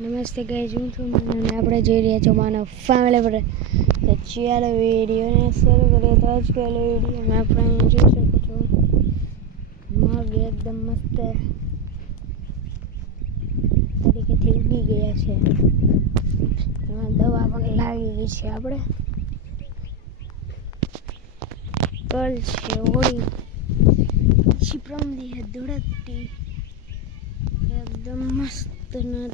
નમસ્તે ગાઈઝ હું છું મને આપણે જોઈ રહ્યા છો માનો ફેમિલી પર. તો ચાલો વિડીયોને શરૂ કરીએ. તો આજકાલ વિડીયોમાં આપણે અહીં જોઈ શકો છો. મગ એકદમ મસ્ત તરીકેથી ઉગી ગયા છે. એમાં દવા પણ લાગી ગઈ છે આપણે. કલ છે, હોળી. છીપરમદી ધૂળકતી એકદમ મસ્ત ના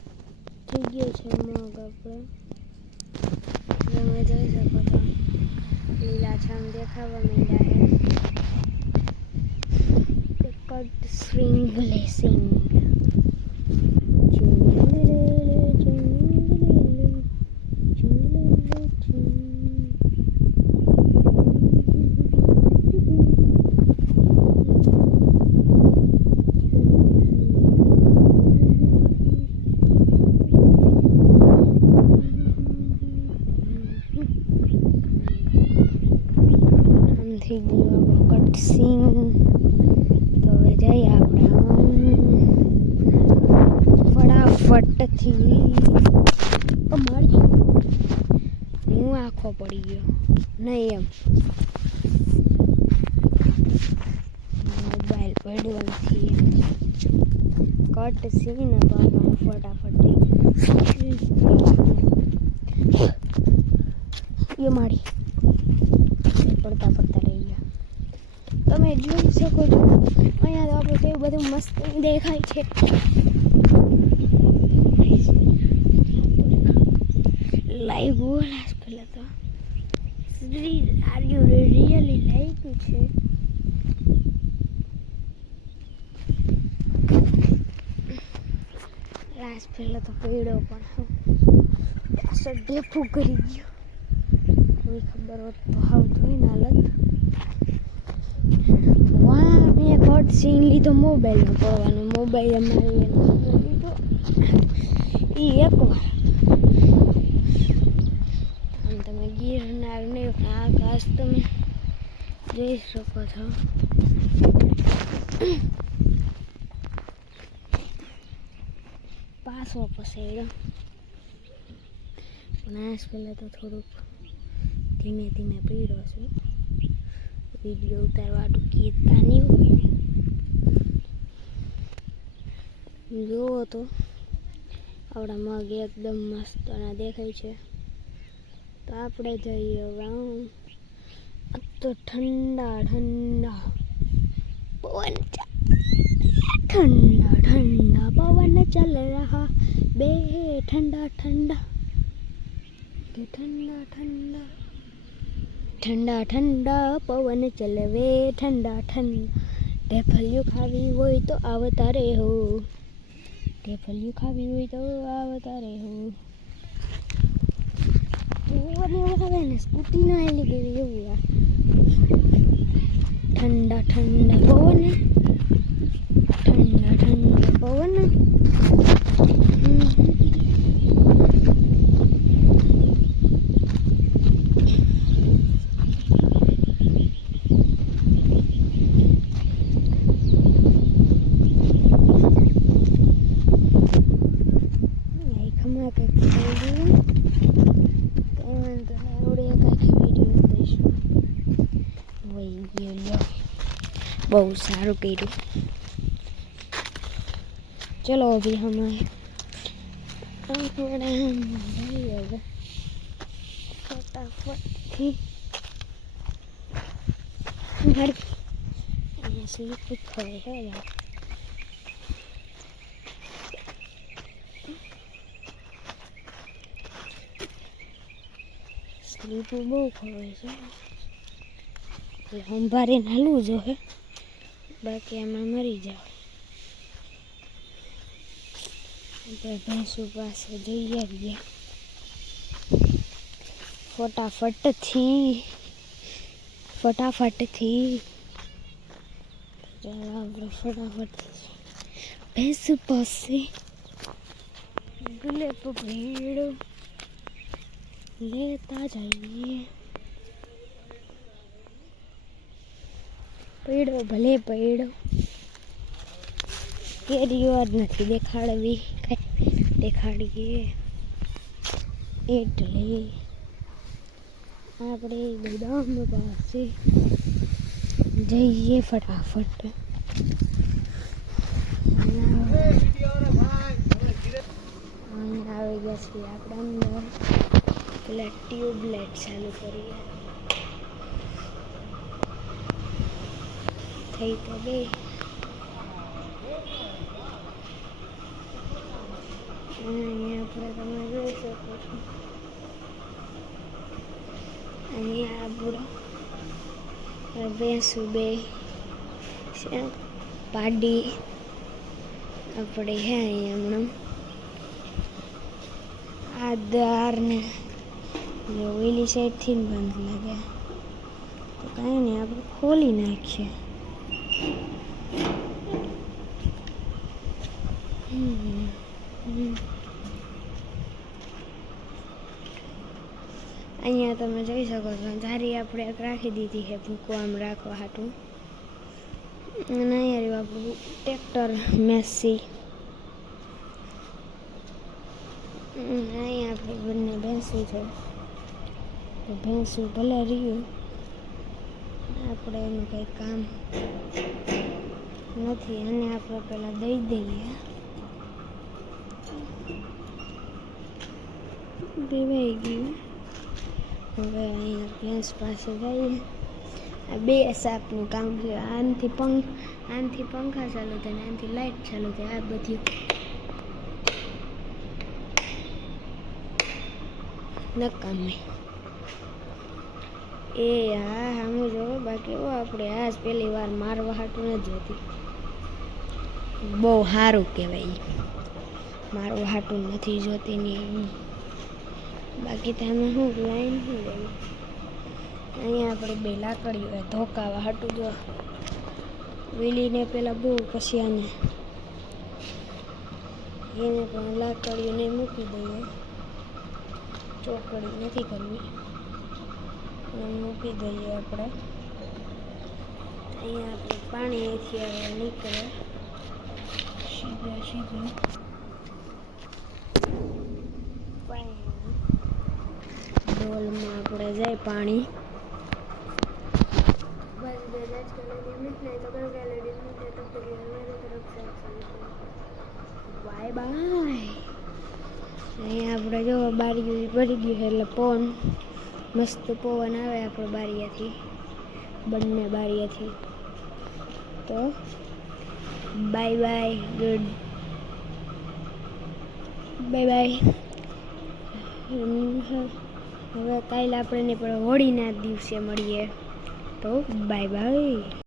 થઈ ગયો છે મગ આપણે તમે જોઈ શકો છો લીલાછમ દેખાવા માંડ્યા છે. કટ સ્વિંગ બ્લેસિંગ આમ થઈ ગયું આપણું કટ સિંગ તો હવે જઈએ આપણે આમ ફટાફટથી ઓ મારી હું આખો પડી ગયો નહીં એમ મોબાઈલ પડ્યો નથી એમ કટ સીન તો આપણે ફટાફટ થઈ ગયું. એ મારી પડતા પડતા રહી ગયા તમે જોઈ શકો છો. અહીંયા તો આપણે કેવું બધું મસ્ત દેખાય છે. લાઈવ બોલા પહેલાં તો. આર યુ રિયલી લાઈવ છે? લાસ્ટ પહેલાં તો પડ્યો પણ ડેફું કરી ગયો. કોઈ ખબર હોત તો હાવ જોઈ ના કટ સીન લીધો મોબાઈલ પડવાનો મોબાઈલ અમારે લીધો એ એક વાર આમ તમે ગિરનાર ને આકાશ તમે જોઈ શકો છો પાસો પસેડ્યો આજ પહેલાં તો થોડુંક ધીમે ધીમે પીડો છે વીડિયો ઉતારવાનું કીધતા નહીં હોય જોવો તો, આપણા મગ એકદમ મસ્ત અને દેખાય છે. તો આપણે જઈએ હવે તો ઠંડા ઠંડા પવન ઠંડા ઠંડા પવન ચલ રહા બે ઠંડા ઠંડા. ઠંડા ઠંડા. ઠંડા ઠંડા પવન ચલવે, ઠંડા ઠંડા. ઢેફલિયું ખાવી હોય તો આવતા હો. ઢેફલિયું ખાવી હોય તો આવતા હો. આવે ને સ્કૂટી ના એલી ગઈ એવું યાર ઠંડા ઠંડા પવન. ઠંડા ઠંડા પવન હમ. Ay, ખમા કંઈક થઈ ગયું કંઈ વાંધો નહીં આવડે કાંઈક વીડિયો ઉતારીશું વહી ગયો લ્યો બહુ સારું કર્યું ચલો અભી હમે આપણે હવે ફટાફટથી સ્લીપ છે યાર સ્લીપ બહુ ખવાય છે સંભાળીને હાલવું જોઈએ બાકી એમાં મરી જાવ આપણે ભેંસુ પાસે જઈ આવીએ. ફટાફટથી ફટાફટથી. ચાલો આપણે ફટાફટ ભેંસુ પાસે ગુલેબ ભેડો લેતા જઈએ. પૈડો ભલે પૈડો કેરીઓ જ નથી દેખાડવી. દેખાડીએ. એટલે આપણે ગોદામ પાસે જઈએ ફટાફટ. આવી ગયા છીએ આપણે અંદર. પેલા ટ્યુબલાઇટ ચાલુ કરીએ. થઈ તો ગઈ. અહીંયા આપણે તમે જોઈ શકો છો. અહીંયા આપણો ભેંસું બે છે. પાડી. આપણે હે અહીંયા હમણાં. આ દાર ને જો ઓઈલી સાઈડથી બંધ લાગે તો કાંઈ નહીં, આપણે ખોલી નાખીએ. અહીંયા તમે જોઈ શકો છો, ધારી આપણે રાખી દીધી છે, ભૂકો આમ રાખવા હાટું. અને અહીંયા રહ્યું આપણું ટ્રેક્ટર મેસી. અહીંયા આપણે બંને ભેંસી છે. ભેંસું ભલે રહ્યું આપણે એનું કંઈ કામ નથી અને આપણે પહેલાં દઈ દઈએ. દેવાઈ ગયું. હવે અહીંયા ભેંસ પાસે જઈએ. આ બે સાપનું કામ છે. આનાથી પંખ, આનાથી પંખા ચાલુ થાય ને આનાથી લાઇટ ચાલુ થાય, આ બધી. નકામી. એ હા સામું જોવો બાકી ઓ આપણે આ જ પહેલી વાર મારવા હાટું નથી જોતી. બહુ સારું કહેવાય. મારવા હાટું નથી જોતી ને બાકી તો આમાં શું લાઈન શું લેવી અહીંયા આપણે બે લાકડીઓ હોય ધોકાવા હાટું જો. વીલીને પહેલાં બહુ પછી એને પણ લાકડીઓને મૂકી દઈએ. ચોકડી નથી કરવી. મૂકી દઈએ આપણે. અહીંયા આપણે પાણી એથી હવે નીકળે. સીધા સીધું. ડોલમાં આપણે જાય પાણી. બાય બાય અહીંયા આપણે જો બારી ભરી ગયું એટલે ફોન મસ્ત પવન આવે આપણે બારીયાથી. બંને બારીયાથી. તો bye bye good bye bye હવે કાલે આપણે ને પણ હોળીના દિવસે મળીએ. તો બાય બાય